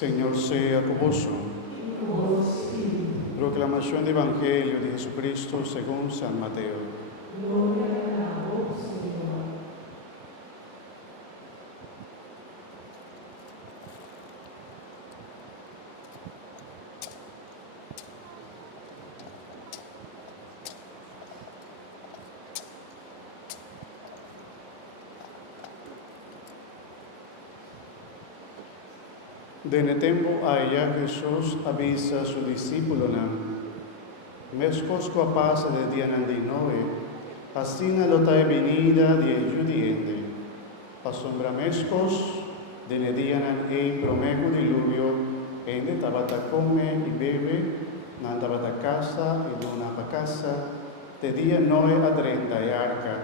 Señor sea con vosotros. Proclamación del Evangelio de Jesucristo según San Mateo. Gloria a vos, Señor. Dene tempo aia Jesús avisa a su discípulo Mescos qua passa de dianan di noi, asina lotae venida di giudiende. Asombra mescos, dene dianan promeco diluvio, ende tabata come e bebe, nan tabata casa e dona pa casa, te dia noi adrenda e arca.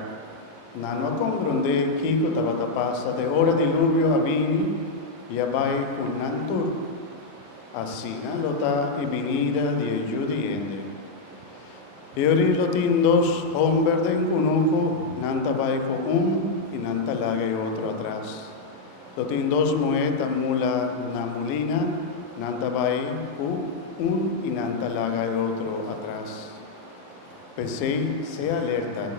Nano a comprende kiko tabata passa de ora diluvio avini, y abai con nantur, asina lota y venida de judiende. Eori lotindos homberden kunuko, nanta bai con y nanta laga y otro atrás. Lotindos moeta mula namulina, nanta bai un y nanta laga y otro atrás. Pesei se alerta,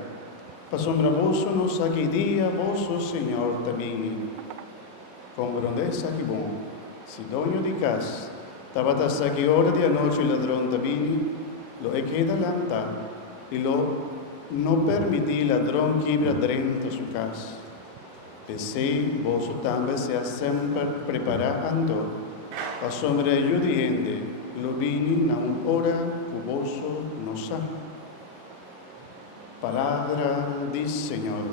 pasombra voso nos aquí día voso Señor tamini. Con grandeza que bom, si doño di cas, tabata sa que hora de anoche ladrón tabini, lo e queda lanta, y lo no permití ladrón quibra dentro su casa. Pesei vos también se sempre preparando, a sombra ayudiende, lo vini na un hora cuboso no sa. Palabra di Señor.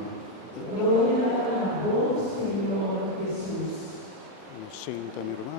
Gloria a vos, Señor Jesús. Lo siento, mi hermano.